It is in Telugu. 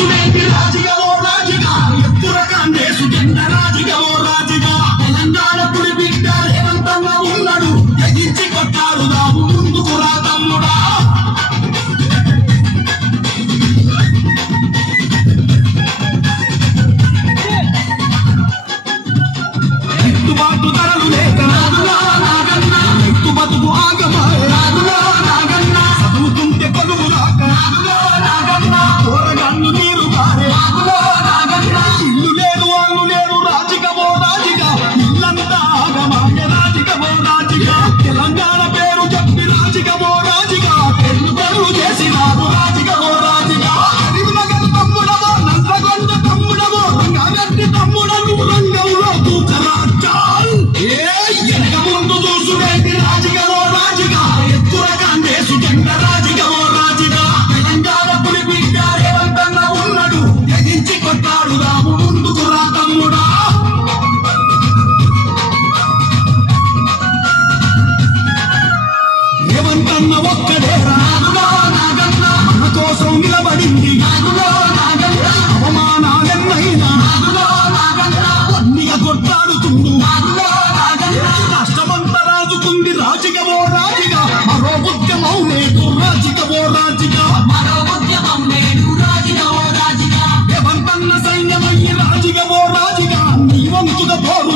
చూసులేంటి రాజుగా ఓ రాజుగా ఎత్తురకాండే సుజెండ రాజుగా ఓ రాజుగా తెలంగాణ పులి బిడ్డ రేవంతంగా ఉన్నాడు ఎదించి కొట్టాడు రాము ముందుకు రా తమ్ముడా గిట్టుబాటు ధరలు లేక రాజుగా నాగన్న ఎత్తు బతుకు ఆగమాయ రాజుగా నాగన్న చదువుతుంటే పలువు రాక రాజుగా నాగన్న కూరగాళ్ళు నీరు కారే రాజుగా నాగన్న ఇల్లు లేదు వాళ్ళు లేరు రాజుగా ఓ రాజుగా ఇల్లంతా ఆగమాయ రాజుగా ఓ రాజుగా తెలంగాణ పేరు చెప్పి రాజుగా ఓ రాజుగా పెళ్ళు పరువు చేసినాడు రాజుగా ఓ రాజుగా కరీంనగర్ తమ్ముడవో నల్లగొండ తమ్ముడవో రంగారెడ్డి తమ్ముడవు రంగంలో దూకరాచాల్ ఎనక ముందు చూసుడేంటి రాజుగా ఓ రాజుగా ఎత్తురకాండే సుజెండ రాజుగా ఓ రాజుగా తెలంగాణ పులి బిడ్డ రేవంతంగా ఉన్నాడు ఎదించి కొట్టాడు రాము ముందుకు రా తమ్ముడా రేవంతన్న ఒక్కడే రాజుగా నాగన్న మన కోసం నిలబడింది రాజుగా నాగన్న అవమానాలెన్నైనా రాజుగా నాగన్న అన్నిగా కొట్టాడుతుండు రాజుగా నాగన్న రాష్ట్రమంతా రాజుకుంది రాజుగా ఓ రాజుగా మరో ఉద్యమం లేదు రాజుగా ఓ రాజుగా మరో ఉద్యమం లేదు రాజుగా ఓ రాజుగా రేవంతన్న సైన్యమయ్యి రాజుగా ఓ రాజుగా నీ వంతుగా పోరు